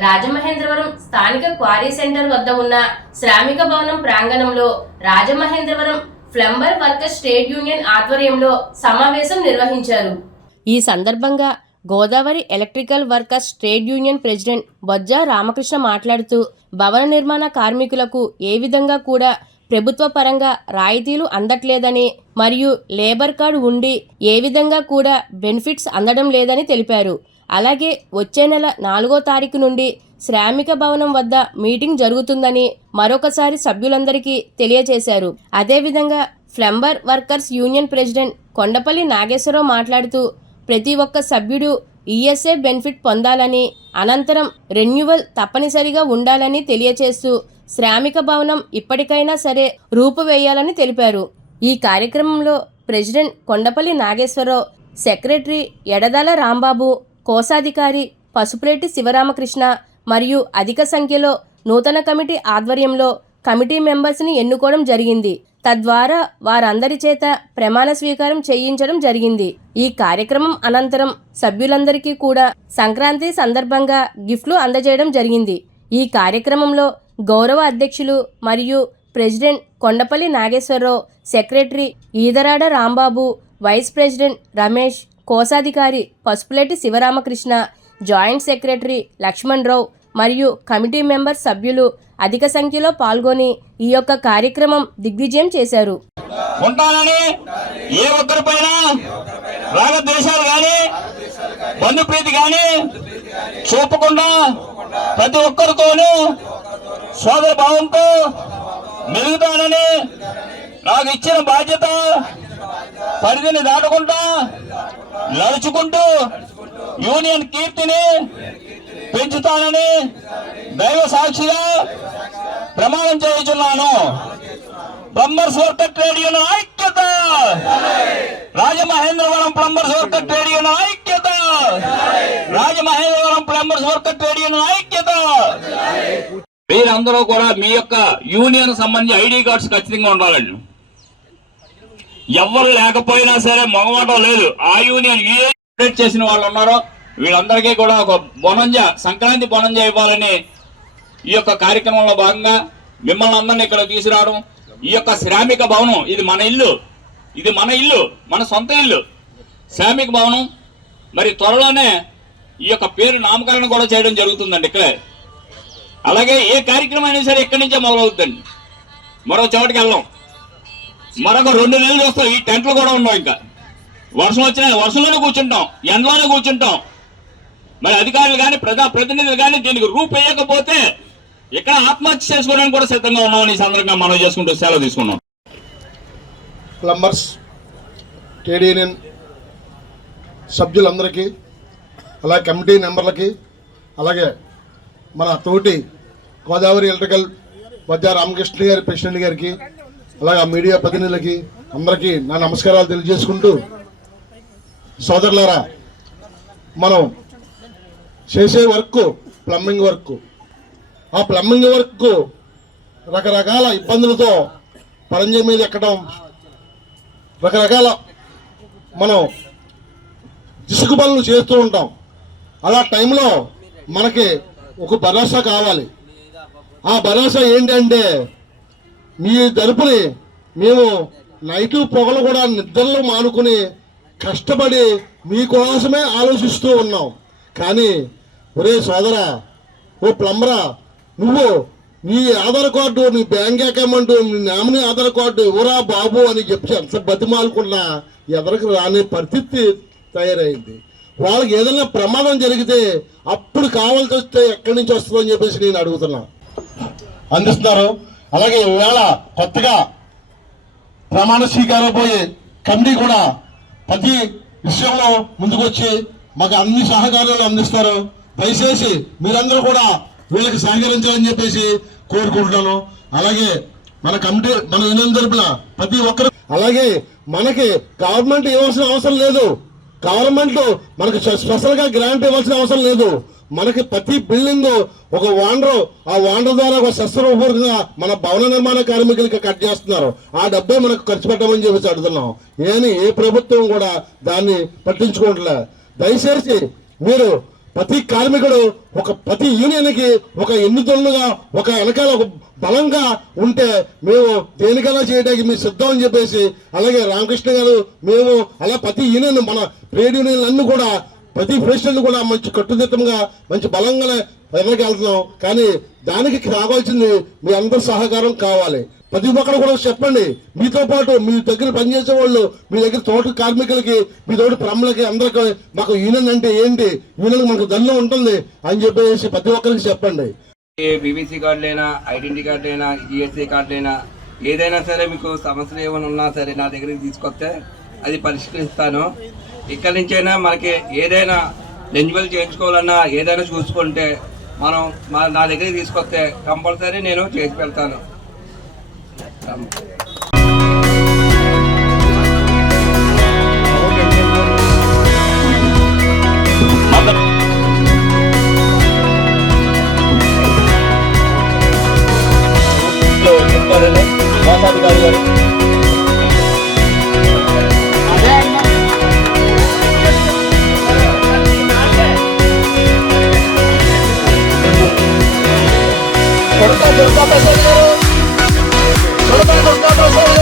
రాజమహేంద్రవరం స్థానిక quarry centre వద్ద ఉన్న శ్రామిక భవనం ప్రాంగణంలో Rajamahendravaram plumber workers trade union ఆధ్వర్యంలో సమావేశం నిర్వహించారు. ఈ సందర్భంగా Godavari electrical workers trade union president Bojja Ramakrishna మాట్లాడుతూ భవన నిర్మాణ కార్మికులకు ఏ విధంగా కూడా ప్రభుత్వ పరంగా రాయితీలు అందట్లేదని మరియు లేబర్ కార్డు ఉండి ఏ విధంగా కూడా బెనిఫిట్స్ అందడం లేదని తెలిపారు. అలాగే వచ్చే నెల నాలుగో తారీఖు నుండి శ్రామిక భవనం వద్ద మీటింగ్ జరుగుతుందని మరొకసారి సభ్యులందరికీ తెలియజేశారు. అదేవిధంగా plumber workers union president Kondapalli Nageswara Rao మాట్లాడుతూ ప్రతి ఒక్క సభ్యుడు ఈఎస్ఏ బెనిఫిట్ పొందాలని అనంతరం రెన్యువల్ తప్పనిసరిగా ఉండాలని తెలియచేస్తూ శ్రామిక భవనం ఇప్పటికైనా సరే రూపువేయాలని తెలిపారు. ఈ కార్యక్రమంలో ప్రెసిడెంట్ కొండపల్లి నాగేశ్వరరావు సెక్రటరీ ఎడదాల రాంబాబు కోశాధికారి పసుపులేటి శివరామకృష్ణ మరియు అధిక సంఖ్యలో నూతన కమిటీ ఆధ్వర్యంలో కమిటీ మెంబర్స్ని ఎన్నుకోవడం జరిగింది. తద్వారా వారందరి చేత ప్రమాణ స్వీకారం చేయించడం జరిగింది. ఈ కార్యక్రమం అనంతరం సభ్యులందరికీ కూడా సంక్రాంతి సందర్భంగా గిఫ్ట్లు అందజేయడం జరిగింది. ఈ కార్యక్రమంలో గౌరవ అధ్యక్షులు మరియు president Kondapalli Nageswara Rao secretary Edarada Rambabu vice president Ramesh కోశాధికారి పసుపులేటి శివరామకృష్ణ జాయింట్ సెక్రటరీ లక్ష్మణ్ రావు మరియు కమిటీ మెంబర్ సభ్యులు అధిక సంఖ్యలో పాల్గొని ఈ యొక్క కార్యక్రమం దిగ్విజయం చేశారు. ఉంటానని ఏ ఒక్కరిపైన రాగద్వేషాలు గాని బంధుప్రీతి కానీ చూపకుండా ప్రతి ఒక్కరితోనూ సోదర భావంతో మెలుగుతానని నాకు ఇచ్చిన బాధ్యత పరిధిని దాటకుండా నడుచుకుంటూ యూనియన్ కీర్తిని పెంచుతానని దైవ సాక్షిగా ప్రమాణం చేయుచున్నాను. ప్లంబర్స్ వర్కర్ ట్రేడ్ యూనియన్ ఐక్యత! Rajamahendravaram plumbers worker trade union ఐక్యత! Rajamahendravaram plumbers worker trade union ఐక్యత! మీరందరూ కూడా మీ యొక్క యూనియన్ సంబంధించి ఐడి కార్డ్స్ ఖచ్చితంగా ఉండాలండి. ఎవరు లేకపోయినా సరే మగవాటం లేదు. ఆ యూనియన్ ఏ చేసిన వాళ్ళు ఉన్నారో వీళ్ళందరికీ కూడా ఒక బొనంజ సంక్రాంతి బొనంజ ఇవ్వాలని ఈ యొక్క కార్యక్రమంలో భాగంగా మిమ్మల్ని అందరినీ ఇక్కడ తీసుకురావడం ఈ యొక్క శ్రామిక భవనం ఇది మన ఇల్లు. ఇది మన ఇల్లు మన సొంత ఇల్లు. శ్రామిక భవనం మరి త్వరలోనే ఈ యొక్క పేరు నామకరణం కూడా చేయడం జరుగుతుందండి ఇక్కడే. అలాగే ఏ కార్యక్రమం అయినా సరే ఇక్కడి నుంచే మొదలవుతుందండి. మరో చోటికి వెళ్ళాం మరొక రెండు నెలలు వస్తాం ఈ టెంట్లు కూడా ఉన్నాం ఇంకా. వర్షం వచ్చిన వర్షంలోనే కూర్చుంటాం. ఎండలోనే కూర్చుంటాం. మరి అధికారులు కానీ ప్రజా ప్రతినిధులు కానీ దీనికి రూపేయకపోతే ఇక్కడ ఆత్మహత్య చేసుకోవడానికి కూడా సిద్ధంగా ఉన్నామని సందర్భంగా మనం చేసుకుంటూ సెలవు తీసుకున్నాం. ప్లంబర్స్ ట్రేడ్ యూనియన్ సభ్యులందరికీ అలాగే కమిటీ మెంబర్లకి అలాగే మన తోటి గోదావరి ఎలక్ట్రికల్ వద్ద రామకృష్ణ గారి ప్రెసిడెంట్ గారికి అలాగే మీడియా ప్రతినిధులకి అందరికీ నా నమస్కారాలు తెలియజేసుకుంటూ సోదరులారా మనం చేసే వర్క్ ప్లంబింగ్ వర్క్. ఆ ప్లంబింగ్ వర్క్ రకరకాల ఇబ్బందులతో పరంజీ మీద ఎక్కడం రకరకాల మనం ఇసుక పనులు చేస్తూ ఉంటాం. అలా టైంలో మనకి ఒక భరోసా కావాలి. ఆ భరోసా ఏంటంటే మీ తలుపుని మేము నైటు పొగలు కూడా నిద్రలు మానుకుని కష్టపడి మీకోసమే ఆలోచిస్తూ ఉన్నాం. కానీ ఒరే సోదరా ఓ ప్లంబరా నువ్వు నీ ఆధార్ కార్డు నీ బ్యాంక్ అకౌంట్ నీ నామినీ ఆధార్ కార్డు ఎవరా బాబు అని చెప్పి ఎంత బతిమాలుకున్నా ఎదరికి రాని పరిస్థితి తయారైంది. వాళ్ళకి ఏదైనా ప్రమాదం జరిగితే అప్పుడు కావాల్సి వస్తే ఎక్కడి నుంచి వస్తుందని చెప్పేసి నేను అడుగుతున్నా. అందిస్తున్నారు. అలాగే ఈవేళ కొత్తగా ప్రమాణ స్వీకారం పోయే కమిటీ కూడా ప్రతి విషయంలో ముందుకొచ్చి మాకు అన్ని సహకారాలు అందిస్తారు. దయచేసి మీరందరూ కూడా వీళ్ళకి సహకరించాలని చెప్పేసి కోరుకుంటున్నాను. అలాగే మన కమిటీ మన యూనియన్ తరపున ప్రతి ఒక్కరు అలాగే మనకి గవర్నమెంట్ ఇవ్వాల్సిన అవసరం లేదు. గవర్నమెంట్ మనకు స్పెషల్గా గ్రాంట్ ఇవ్వాల్సిన అవసరం లేదు. మనకి ప్రతి బిల్డింగ్ ఒక వాండర్ ఆ వాండర్ ద్వారా ఒక శస్త్రపూర్వకంగా మన భవన నిర్మాణ కార్మికులకి కట్ చేస్తున్నారు. ఆ డబ్బే మనకు ఖర్చు పెట్టమని చెప్పేసి అడుగుతున్నాం. ఏని ఏ ప్రభుత్వం కూడా దాన్ని పట్టించుకోవట్లే. దయచేసి మీరు ప్రతి కార్మికుడు ఒక ప్రతి యూనియన్కి ఒక ఎన్నితోళ్ళుగా ఒక వెనకాల ఒక బలంగా ఉంటే మేము దేనికైనా చేయడానికి మేము సిద్ధం అని చెప్పేసి అలాగే రామకృష్ణ గారు మేము అలా ప్రతి యూనియన్ మన ట్రేడ్ యూనియన్లు అన్నీ కూడా ప్రతి ప్రెసిడెంట్ కూడా మంచి కట్టుదిట్టంగా మంచి బలంగానే వెనకెళ్తున్నాం కానీ దానికి కావాల్సింది మీ అందరి సహకారం కావాలి. ప్రతి ఒక్కరు కూడా చెప్పండి. మీతో పాటు మీ దగ్గర పనిచేసే వాళ్ళు మీ దగ్గర తోట కార్మికులకి మీ తోటి ప్రమ్మలకి అందరికీ మాకు యూనియన్ అంటే ఏంటి? యూనియన్ మనకు దండం ఉంటుంది అని చెప్పేసి ప్రతి ఒక్కరికి చెప్పండి. బీబీసీ కార్డులైనా ఐడెంటిటీ కార్డులైనా ఈఎస్ఐ కార్డులైనా ఏదైనా సరే మీకు సమస్యలు ఏమైనా ఉన్నా సరే నా దగ్గరికి తీసుకొస్తే అది పరిష్కరిస్తాను. ఇక్కడి నుంచైనా మనకి ఏదైనా ఎలిజిబుల్ చేయించుకోవాలన్నా ఏదైనా చూసుకుంటే మనం మా నా దగ్గరికి తీసుకొస్తే కంపల్సరీ నేను చేసి పెడతాను. Corta, corta, corta, corta. con nosotros.